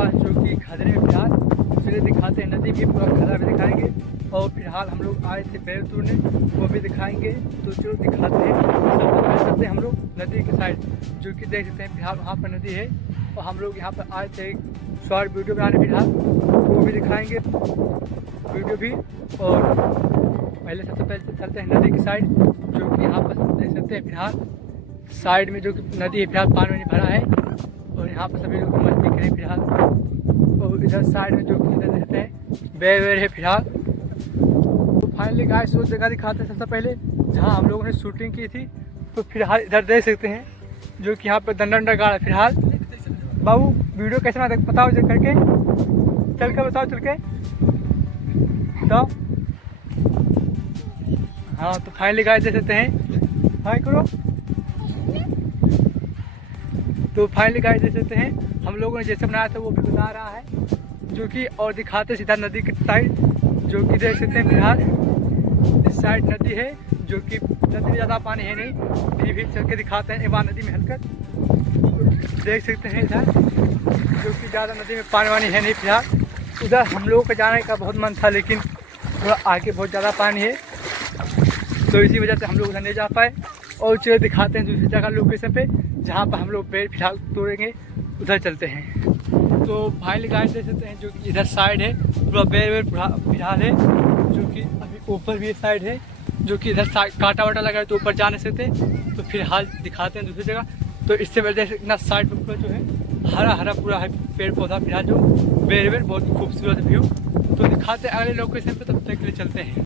पास जो कि खतरे में फिलहाल, इसलिए दिखाते हैं। नदी भी पूरा खतरा भी दिखाएंगे और फिलहाल हम लोग आए थे पैर तोड़ने, वो भी दिखाएंगे। तो जो दिखाते हैं सबसे पहले चलते हैं हम लोग नदी के साइड, जो कि देख सकते हैं फिलहाल वहाँ पर नदी है और हम लोग यहाँ पर आए थे शॉर्ट वीडियो बनाने, फिलहाल वो भी दिखाएंगे वीडियो भी। और पहले सबसे पहले चलते हैं नदी की साइड, जो कि यहाँ पर देख सकते हैं फिलहाल साइड में जो कि नदी है फिलहाल पानी वानी भरा है और यहाँ पर सभी लोग मस्त दिख रहे हैं फिलहाल। और इधर साइड में जो कि इधर देखते हैं बेर वेर है फिलहाल। तो फाइनली गाइस उस जगह दिखाते हैं सबसे पहले जहाँ हम लोगों ने शूटिंग की थी। तो फिलहाल इधर देख सकते हैं जो कि यहाँ पर दंडा गाड़ है फिलहाल। बाबू वीडियो कैसे ना बताओ चल करके, चल के बताओ चल के तो। हाँ तो फाइनली गाइस देख सकते हैं, हाय करो। तो फाइनली गाइस देख सकते हैं हम लोगों ने जैसे बनाया था वो भी बता रहा है, जो कि और दिखाते सीधा नदी की साइड, जो कि देख सकते हैं फिलहाल इस साइड नदी है, जो कि नदी में ज़्यादा पानी है नहीं, फिर भी चल के दिखाते हैं एक बार नदी में हलकर। देख सकते हैं इधर जो कि ज़्यादा नदी में पानी वानी है नहीं फिलहाल। उधर हम लोगों को जाने का बहुत मन था, लेकिन थोड़ा आगे बहुत ज़्यादा पानी है, तो इसी वजह से हम लोग उधर नहीं जा पाए। और चलो दिखाते हैं दूसरी जगह लोकेशन पे जहाँ पर हम लोग पेड़ फिलहाल तोड़ेंगे, उधर चलते हैं। तो फाइनली गाइस देख सकते हैं जो कि इधर साइड है पूरा पेड़ वेड़ फिलहाल है, जो कि अभी ऊपर भी एक साइड है, जो कि इधर कांटा वाटा लगा है तो ऊपर जा नहीं सकते। तो फिलहाल दिखाते हैं दूसरी जगह। तो इससे वजह से इतना साइड पर पूरा जो है हरा हरा पूरा है पेड़ पौधा फिलहाल, जो पेड़ वेड़ बहुत खूबसूरत व्यू। तो दिखाते हैं अगले लोकेशन पे, तब तक के लिए चलते हैं।